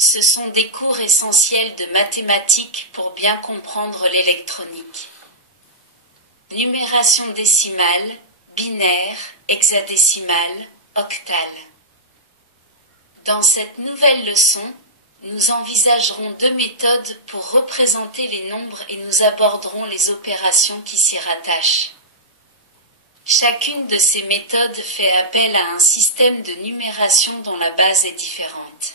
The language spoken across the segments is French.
Ce sont des cours essentiels de mathématiques pour bien comprendre l'électronique. Numération décimale, binaire, hexadécimale, octale. Dans cette nouvelle leçon, nous envisagerons deux méthodes pour représenter les nombres et nous aborderons les opérations qui s'y rattachent. Chacune de ces méthodes fait appel à un système de numération dont la base est différente.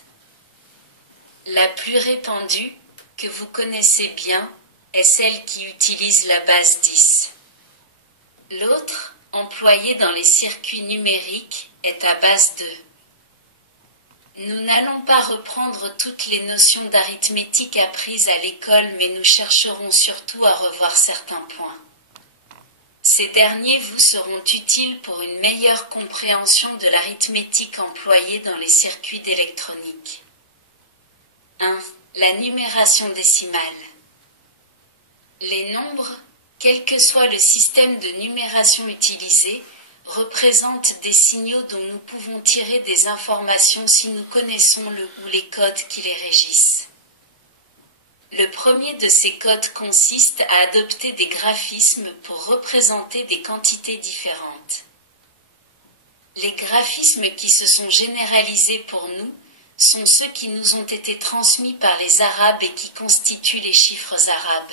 La plus répandue, que vous connaissez bien, est celle qui utilise la base 10. L'autre, employée dans les circuits numériques, est à base 2. Nous n'allons pas reprendre toutes les notions d'arithmétique apprises à l'école, mais nous chercherons surtout à revoir certains points. Ces derniers vous seront utiles pour une meilleure compréhension de l'arithmétique employée dans les circuits d'électronique. 1. La numération décimale. Les nombres, quel que soit le système de numération utilisé, représentent des signaux dont nous pouvons tirer des informations si nous connaissons le ou les codes qui les régissent. Le premier de ces codes consiste à adopter des graphismes pour représenter des quantités différentes. Les graphismes qui se sont généralisés pour nous sont ceux qui nous ont été transmis par les Arabes et qui constituent les chiffres arabes.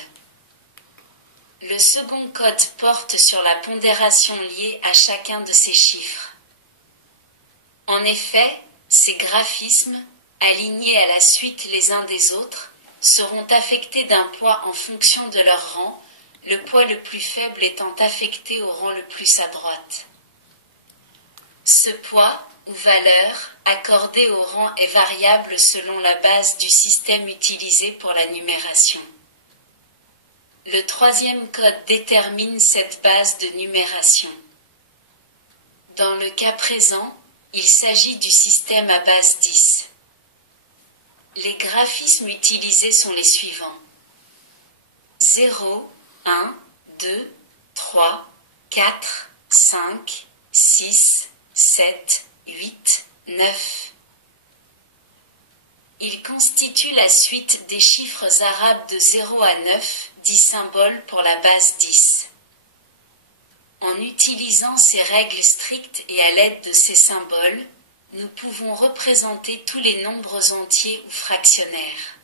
Le second code porte sur la pondération liée à chacun de ces chiffres. En effet, ces graphismes, alignés à la suite les uns des autres, seront affectés d'un poids en fonction de leur rang, le poids le plus faible étant affecté au rang le plus à droite. Ce poids, ou valeur, accordé au rang est variable selon la base du système utilisé pour la numération. Le troisième code détermine cette base de numération. Dans le cas présent, il s'agit du système à base 10. Les graphismes utilisés sont les suivants. 0, 1, 2, 3, 4, 5, 6, 7, 8, 9. Il constitue la suite des chiffres arabes de 0 à 9, 10 symboles pour la base 10. En utilisant ces règles strictes et à l'aide de ces symboles, nous pouvons représenter tous les nombres entiers ou fractionnaires.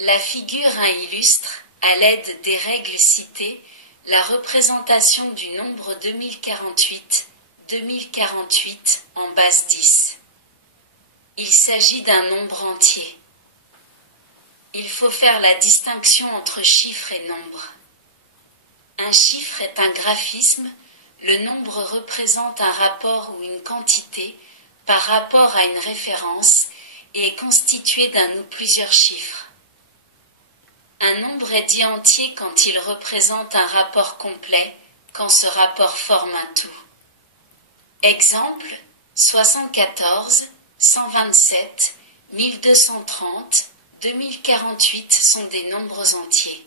La figure 1 illustre, à l'aide des règles citées, la représentation du nombre 2048 en base 10. Il s'agit d'un nombre entier. Il faut faire la distinction entre chiffre et nombre. Un chiffre est un graphisme, le nombre représente un rapport ou une quantité par rapport à une référence et est constitué d'un ou plusieurs chiffres. Un nombre est dit entier quand il représente un rapport complet, quand ce rapport forme un tout. Exemple, 74, 127, 1230, 2048 sont des nombres entiers.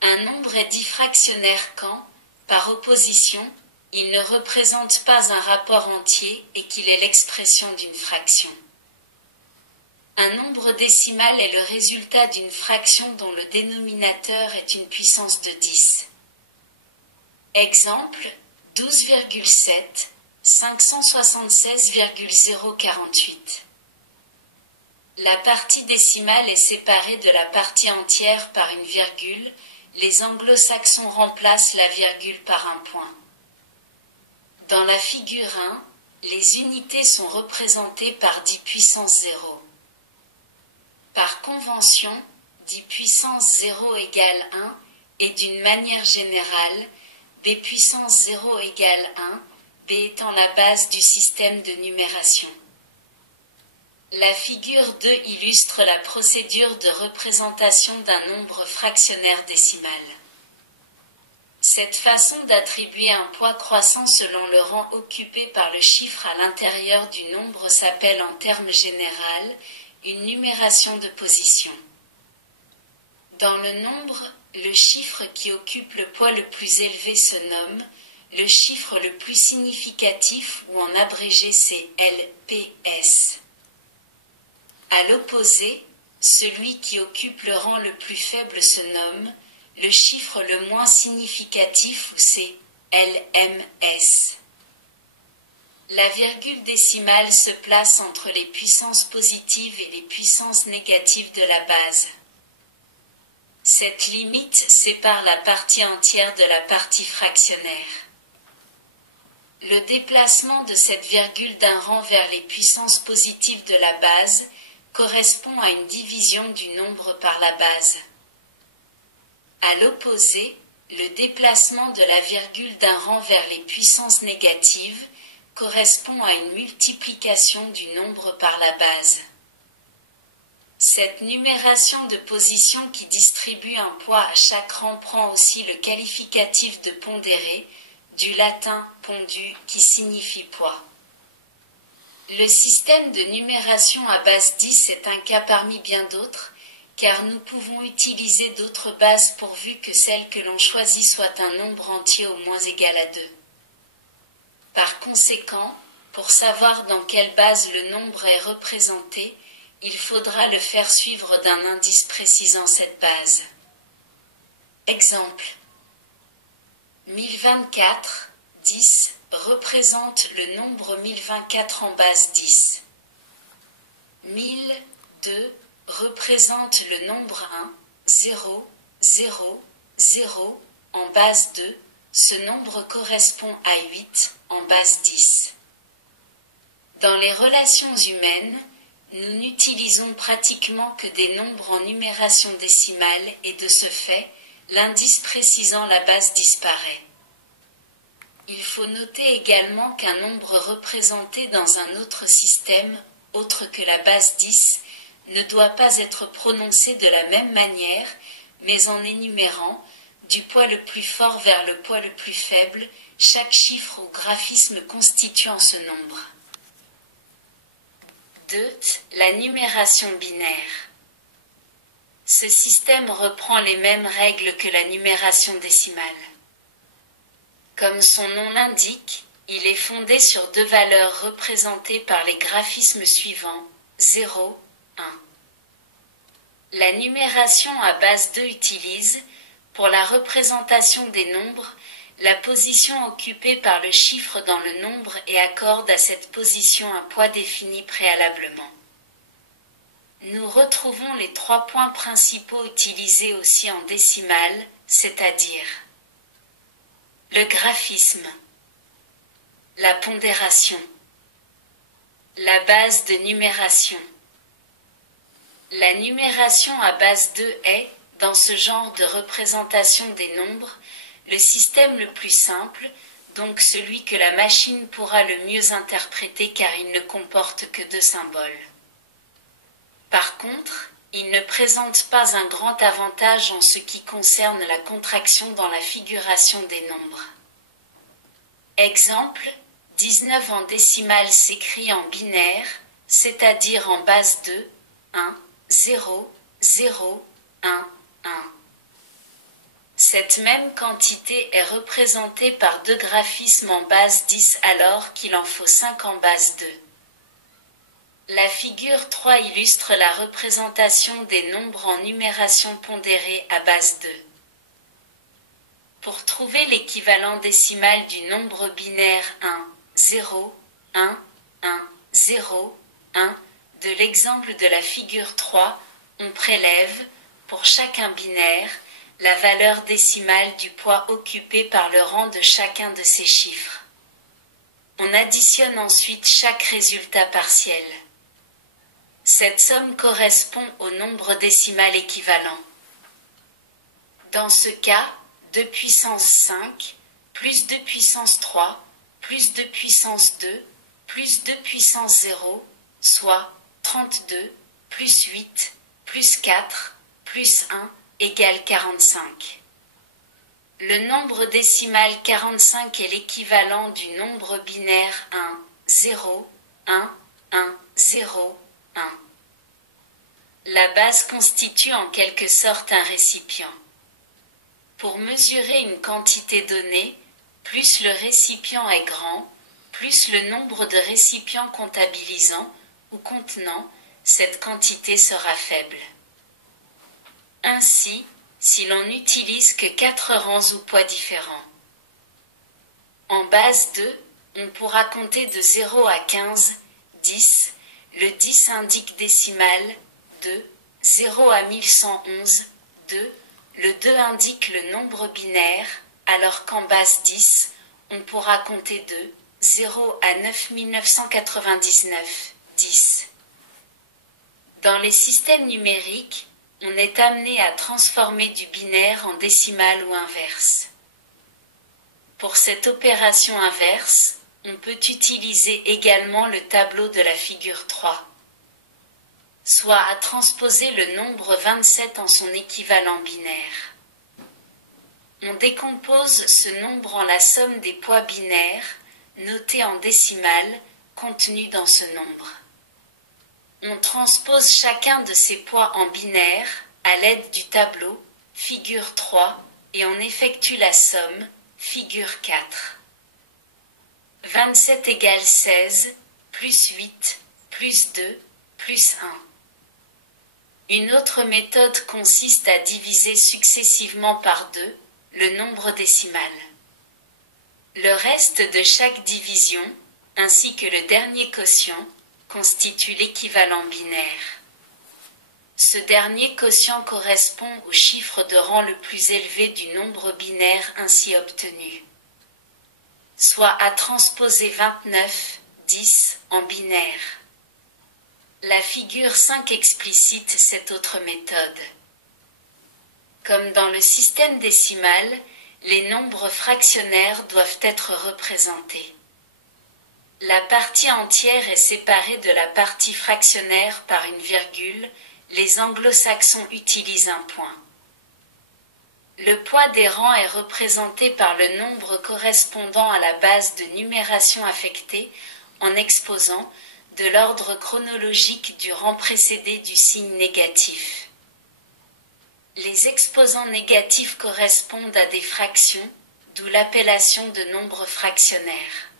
Un nombre est dit fractionnaire quand, par opposition, il ne représente pas un rapport entier et qu'il est l'expression d'une fraction. Un nombre décimal est le résultat d'une fraction dont le dénominateur est une puissance de 10. Exemple, 12,7, 576,048. La partie décimale est séparée de la partie entière par une virgule. Les anglo-saxons remplacent la virgule par un point. Dans la figure 1, les unités sont représentées par 10 puissance 0. Par convention, 10 puissance 0 égale 1 et d'une manière générale, b puissance 0 égale 1, b étant la base du système de numération. La figure 2 illustre la procédure de représentation d'un nombre fractionnaire décimal. Cette façon d'attribuer un poids croissant selon le rang occupé par le chiffre à l'intérieur du nombre s'appelle en termes généraux une numération de position. Dans le nombre, le chiffre qui occupe le poids le plus élevé se nomme le chiffre le plus significatif ou en abrégé c'est LPS. À l'opposé, celui qui occupe le rang le plus faible se nomme le chiffre le moins significatif ou c'est LMS. La virgule décimale se place entre les puissances positives et les puissances négatives de la base. Cette limite sépare la partie entière de la partie fractionnaire. Le déplacement de cette virgule d'un rang vers les puissances positives de la base correspond à une division du nombre par la base. À l'opposé, le déplacement de la virgule d'un rang vers les puissances négatives correspond à une multiplication du nombre par la base. Cette numération de position qui distribue un poids à chaque rang prend aussi le qualificatif de pondéré, du latin pondu qui signifie poids. Le système de numération à base 10 est un cas parmi bien d'autres, car nous pouvons utiliser d'autres bases pourvu que celle que l'on choisit soit un nombre entier au moins égal à 2. Par conséquent, pour savoir dans quelle base le nombre est représenté, il faudra le faire suivre d'un indice précisant cette base. Exemple. 1024, 10, représente le nombre 1024 en base 10. 1002 représente le nombre 1, 0, 0, 0 en base 2. Ce nombre correspond à 8 en base 10. Dans les relations humaines, nous n'utilisons pratiquement que des nombres en numération décimale et de ce fait, l'indice précisant la base disparaît. Il faut noter également qu'un nombre représenté dans un autre système, autre que la base 10, ne doit pas être prononcé de la même manière, mais en énumérant, du poids le plus fort vers le poids le plus faible, chaque chiffre ou graphisme constituant ce nombre. 2. La numération binaire. Ce système reprend les mêmes règles que la numération décimale. Comme son nom l'indique, il est fondé sur deux valeurs représentées par les graphismes suivants, 0, 1. La numération à base 2 utilise, pour la représentation des nombres, la position occupée par le chiffre dans le nombre et accorde à cette position un poids défini préalablement. Nous retrouvons les 3 points principaux utilisés aussi en décimale, c'est-à-dire le graphisme, la pondération, la base de numération. La numération à base 2 est, dans ce genre de représentation des nombres, le système le plus simple, donc celui que la machine pourra le mieux interpréter car il ne comporte que 2 symboles. Par contre, il ne présente pas un grand avantage en ce qui concerne la contraction dans la figuration des nombres. Exemple, 19 en décimale s'écrit en binaire, c'est-à-dire en base 2, 1, 0, 0, 1, 1. Cette même quantité est représentée par 2 graphismes en base 10 alors qu'il en faut 5 en base 2. La figure 3 illustre la représentation des nombres en numération pondérée à base 2. Pour trouver l'équivalent décimal du nombre binaire 1, 0, 1, 1, 0, 1, de l'exemple de la figure 3, on prélève, pour chacun binaire, la valeur décimale du poids occupé par le rang de chacun de ces chiffres. On additionne ensuite chaque résultat partiel. Cette somme correspond au nombre décimal équivalent. Dans ce cas, 2 puissance 5, plus 2 puissance 3, plus 2 puissance 2, plus 2 puissance 0, soit 32, plus 8, plus 4, plus 1, égale 45. Le nombre décimal 45 est l'équivalent du nombre binaire 1, 0, 1, 1, 0, 1. La base constitue en quelque sorte un récipient. Pour mesurer une quantité donnée, plus le récipient est grand, plus le nombre de récipients comptabilisant ou contenant cette quantité sera faible. Ainsi, si l'on n'utilise que 4 rangs ou poids différents. En base 2, on pourra compter de 0 à 15, 10, le 10 indique décimal, 2, 0 à 1111, 2, le 2 indique le nombre binaire, alors qu'en base 10, on pourra compter de 0 à 9999, 10. Dans les systèmes numériques, on est amené à transformer du binaire en décimal ou inverse. Pour cette opération inverse, on peut utiliser également le tableau de la figure 3, soit à transposer le nombre 27 en son équivalent binaire. On décompose ce nombre en la somme des poids binaires, notés en décimales, contenus dans ce nombre. On transpose chacun de ces poids en binaire à l'aide du tableau, figure 3, et on effectue la somme, figure 4. 27 égale 16, plus 8, plus 2, plus 1. Une autre méthode consiste à diviser successivement par 2 le nombre décimal. Le reste de chaque division, ainsi que le dernier quotient, constitue l'équivalent binaire. Ce dernier quotient correspond au chiffre de rang le plus élevé du nombre binaire ainsi obtenu, soit à transposer 29, 10 en binaire. La figure 5 explicite cette autre méthode. Comme dans le système décimal, les nombres fractionnaires doivent être représentés. La partie entière est séparée de la partie fractionnaire par une virgule. Les anglo-saxons utilisent un point. Le poids des rangs est représenté par le nombre correspondant à la base de numération affectée en exposant de l'ordre chronologique du rang précédé du signe négatif. Les exposants négatifs correspondent à des fractions, d'où l'appellation de nombre fractionnaire.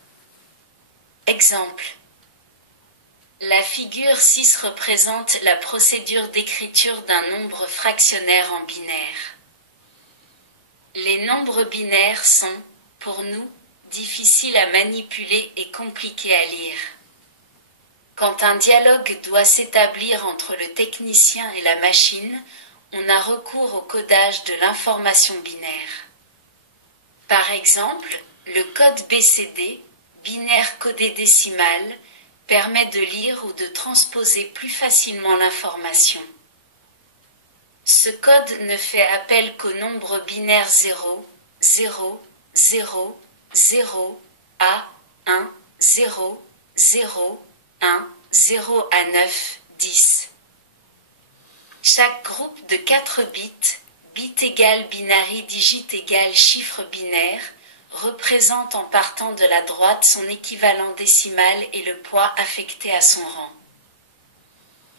Exemple. La figure 6 représente la procédure d'écriture d'un nombre fractionnaire en binaire. Les nombres binaires sont, pour nous, difficiles à manipuler et compliqués à lire. Quand un dialogue doit s'établir entre le technicien et la machine, on a recours au codage de l'information binaire. Par exemple, le code BCD, binaire codé décimal, permet de lire ou de transposer plus facilement l'information. Ce code ne fait appel qu'au nombre binaire 0, 0, 0, 0, à 1, 0, 0, 1, 0 à 9, 10. Chaque groupe de 4 bits, bit égale binary, digit égale chiffre binaire, représente en partant de la droite son équivalent décimal et le poids affecté à son rang.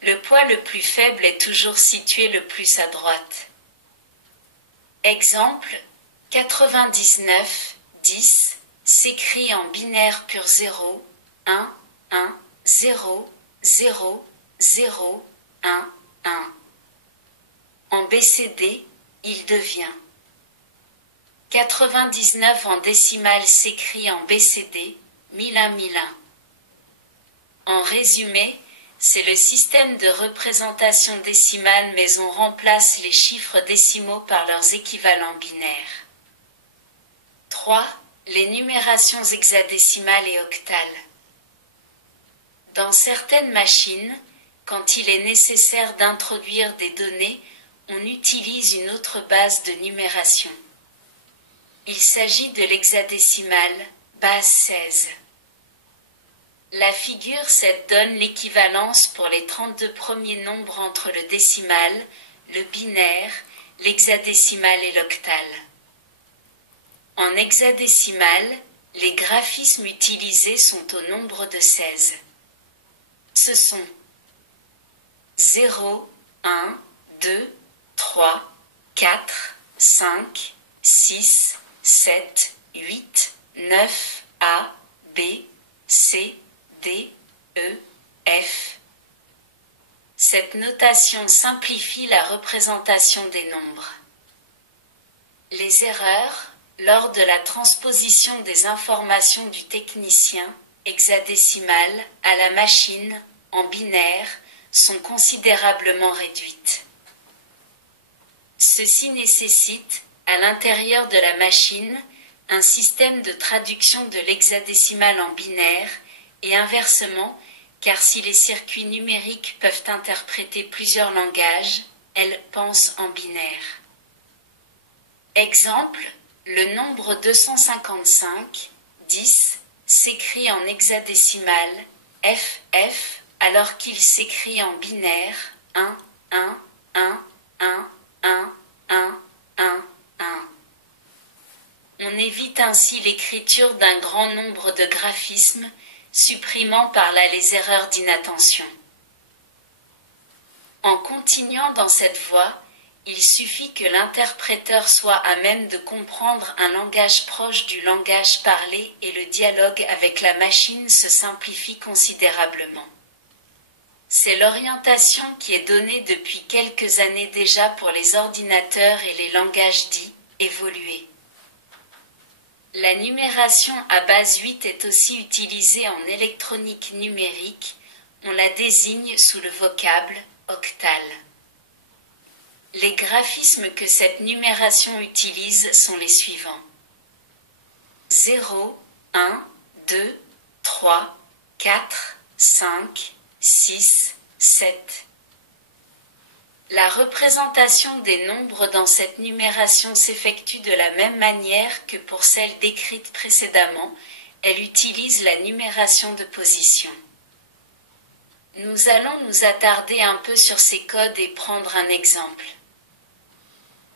Le poids le plus faible est toujours situé le plus à droite. Exemple, 99, 10, s'écrit en binaire pur 0, 1, 1, 0, 0, 0, 1, 1. En BCD, il devient 99 en décimale s'écrit en BCD, 1001 1001. En résumé, c'est le système de représentation décimale mais on remplace les chiffres décimaux par leurs équivalents binaires. 3. Les numérations hexadécimales et octales. Dans certaines machines, quand il est nécessaire d'introduire des données, on utilise une autre base de numération. Il s'agit de l'hexadécimal, base 16. La figure 7 donne l'équivalence pour les 32 premiers nombres entre le décimal, le binaire, l'hexadécimal et l'octal. En hexadécimal, les graphismes utilisés sont au nombre de 16. Ce sont 0, 1, 2, 3, 4, 5, 6, 7, 8, 9, A, B, C, D, E, F. Cette notation simplifie la représentation des nombres. Les erreurs, lors de la transposition des informations du technicien, hexadécimal, à la machine, en binaire, sont considérablement réduites. Ceci nécessite, à l'intérieur de la machine, un système de traduction de l'hexadécimal en binaire, et inversement, car si les circuits numériques peuvent interpréter plusieurs langages, elles pensent en binaire. Exemple, le nombre 255, 10, s'écrit en hexadécimal, FF, alors qu'il s'écrit en binaire, 1, 1, 1, 1, 1, 1, 1, 1. On évite ainsi l'écriture d'un grand nombre de graphismes, supprimant par là les erreurs d'inattention. En continuant dans cette voie, il suffit que l'interpréteur soit à même de comprendre un langage proche du langage parlé et le dialogue avec la machine se simplifie considérablement. C'est l'orientation qui est donnée depuis quelques années déjà pour les ordinateurs et les langages dits évolués. La numération à base 8 est aussi utilisée en électronique numérique, on la désigne sous le vocable octal. Les graphismes que cette numération utilise sont les suivants. 0, 1, 2, 3, 4, 5, 6, 7. La représentation des nombres dans cette numération s'effectue de la même manière que pour celle décrite précédemment, elle utilise la numération de position. Nous allons nous attarder un peu sur ces codes et prendre un exemple.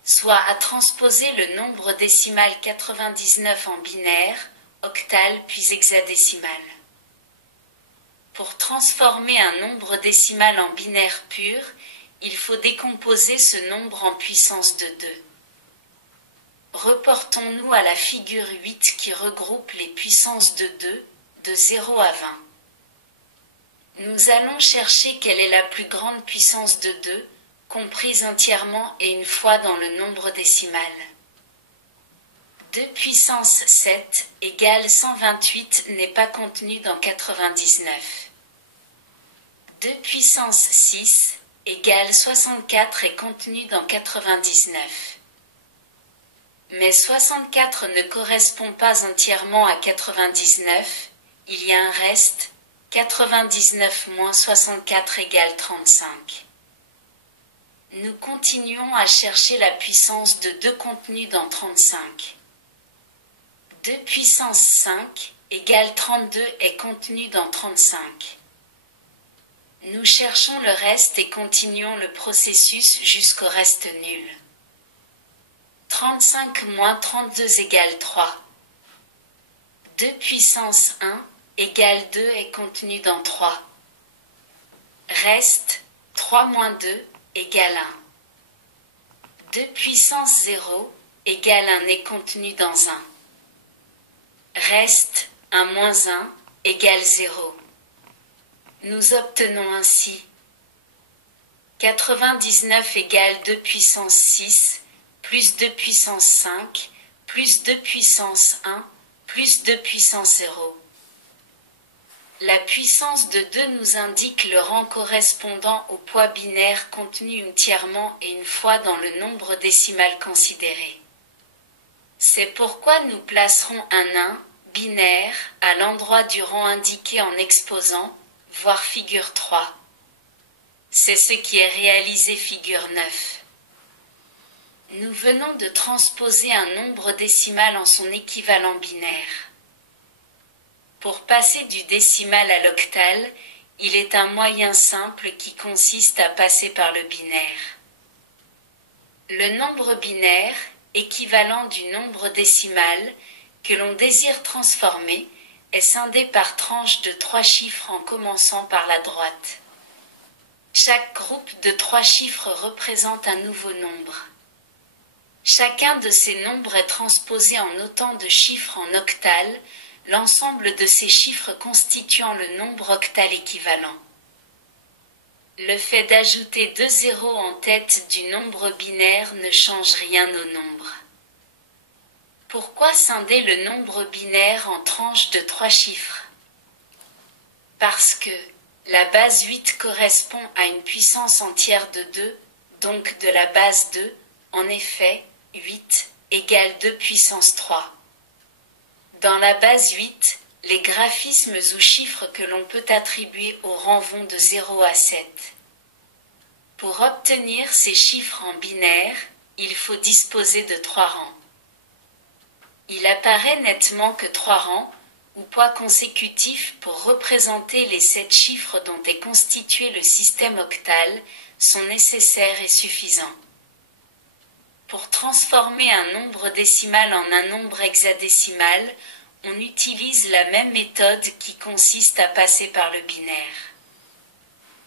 Soit à transposer le nombre décimal 99 en binaire, octal puis hexadécimal. Pour transformer un nombre décimal en binaire pur, il faut décomposer ce nombre en puissance de 2. Reportons-nous à la figure 8 qui regroupe les puissances de 2, de 0 à 20. Nous allons chercher quelle est la plus grande puissance de 2, comprise entièrement et une fois dans le nombre décimal. 2 puissance 7 égale 128 n'est pas contenu dans 99. 2 puissance 6 égale 64 est contenu dans 99. Mais 64 ne correspond pas entièrement à 99, il y a un reste, 99 moins 64 égale 35. Nous continuons à chercher la puissance de 2 contenus dans 35. 2 puissance 5 égale 32 est contenu dans 35. Nous cherchons le reste et continuons le processus jusqu'au reste nul. 35 moins 32 égale 3. 2 puissance 1 égale 2 est contenu dans 3. Reste 3 moins 2 égale 1. 2 puissance 0 égale 1 est contenu dans 1. Reste 1 moins 1 égale 0. Nous obtenons ainsi 99 égale 2 puissance 6 plus 2 puissance 5 plus 2 puissance 1 plus 2 puissance 0. La puissance de 2 nous indique le rang correspondant au poids binaire contenu entièrement et une fois dans le nombre décimal considéré. C'est pourquoi nous placerons un 1 binaire à l'endroit du rang indiqué en exposant, voire figure 3. C'est ce qui est réalisé figure 9. Nous venons de transposer un nombre décimal en son équivalent binaire. Pour passer du décimal à l'octal, il est un moyen simple qui consiste à passer par le binaire. Le nombre binaire, équivalent du nombre décimal, que l'on désire transformer, est scindé par tranches de 3 chiffres en commençant par la droite. Chaque groupe de 3 chiffres représente un nouveau nombre. Chacun de ces nombres est transposé en autant de chiffres en octal, l'ensemble de ces chiffres constituant le nombre octal équivalent. Le fait d'ajouter 2 zéros en tête du nombre binaire ne change rien au nombre. Pourquoi scinder le nombre binaire en tranches de 3 chiffres? Parce que la base 8 correspond à une puissance entière de 2, donc de la base 2, en effet, 8 égale 2 puissance 3. Dans la base 8, les graphismes ou chiffres que l'on peut attribuer au rang vont de 0 à 7. Pour obtenir ces chiffres en binaire, il faut disposer de 3 rangs. Il apparaît nettement que 3 rangs, ou poids consécutifs pour représenter les 7 chiffres dont est constitué le système octal, sont nécessaires et suffisants. Pour transformer un nombre décimal en un nombre hexadécimal, on utilise la même méthode qui consiste à passer par le binaire.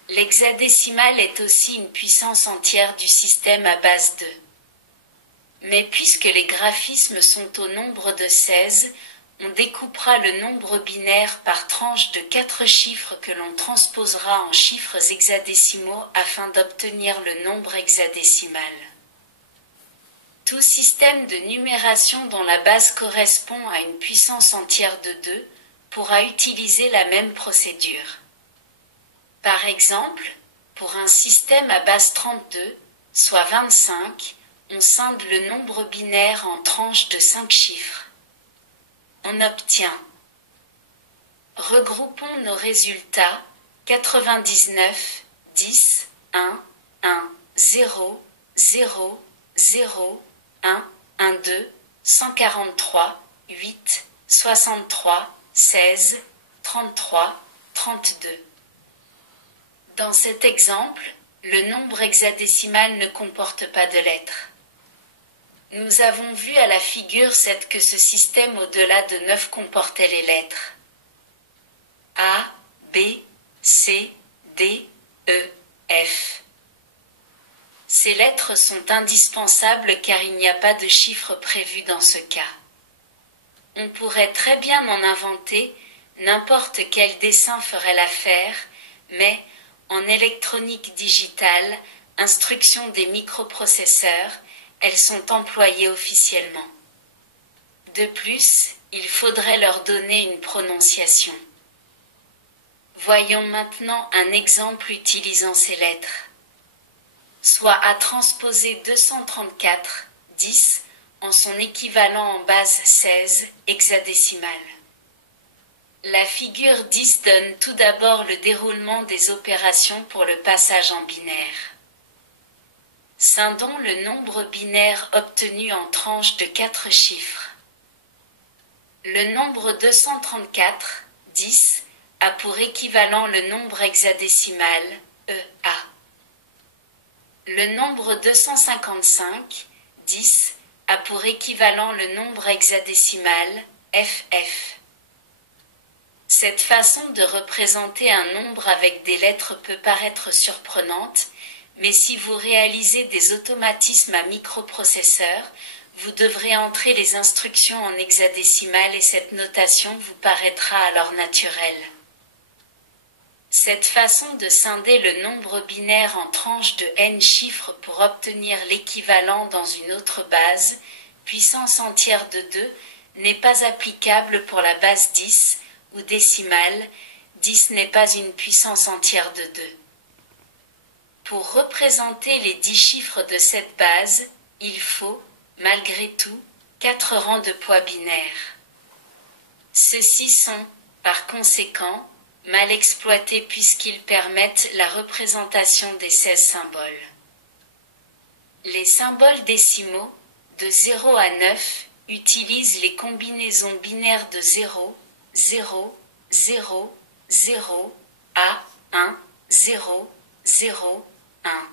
L'hexadécimal est aussi une puissance entière du système à base 2. Mais puisque les graphismes sont au nombre de 16, on découpera le nombre binaire par tranches de 4 chiffres que l'on transposera en chiffres hexadécimaux afin d'obtenir le nombre hexadécimal. Tout système de numération dont la base correspond à une puissance entière de 2 pourra utiliser la même procédure. Par exemple, pour un système à base 32, soit 25, on scinde le nombre binaire en tranches de 5 chiffres. On obtient. Regroupons nos résultats 99, 10, 1, 1, 0, 0, 0, 1, 1, 2, 143, 8, 63, 16, 33, 32. Dans cet exemple, le nombre hexadécimal ne comporte pas de lettres. Nous avons vu à la figure 7 que ce système au-delà de 9 comportait les lettres A, B, C, D, E, F. Ces lettres sont indispensables car il n'y a pas de chiffre prévu dans ce cas. On pourrait très bien en inventer, n'importe quel dessin ferait l'affaire, mais en électronique digitale, instruction des microprocesseurs, elles sont employées officiellement. De plus, il faudrait leur donner une prononciation. Voyons maintenant un exemple utilisant ces lettres. Soit à transposer 234, 10, en son équivalent en base 16, hexadécimale. La figure 10 donne tout d'abord le déroulement des opérations pour le passage en binaire. Scindons le nombre binaire obtenu en tranches de 4 chiffres. Le nombre 234, 10, a pour équivalent le nombre hexadécimal, EA. Le nombre 255, 10, a pour équivalent le nombre hexadécimal, FF. Cette façon de représenter un nombre avec des lettres peut paraître surprenante, mais si vous réalisez des automatismes à microprocesseur, vous devrez entrer les instructions en hexadécimal et cette notation vous paraîtra alors naturelle. Cette façon de scinder le nombre binaire en tranches de n chiffres pour obtenir l'équivalent dans une autre base, puissance entière de 2, n'est pas applicable pour la base 10, ou décimale, 10 n'est pas une puissance entière de 2. Pour représenter les 10 chiffres de cette base, il faut, malgré tout, 4 rangs de poids binaires. Ceux-ci sont, par conséquent, mal exploités puisqu'ils permettent la représentation des 16 symboles. Les symboles décimaux, de 0 à 9, utilisent les combinaisons binaires de 0, 0, 0, 0, A, 1, 0, 0, 1.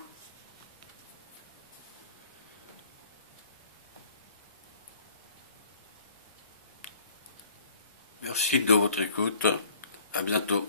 Merci de votre écoute. À bientôt.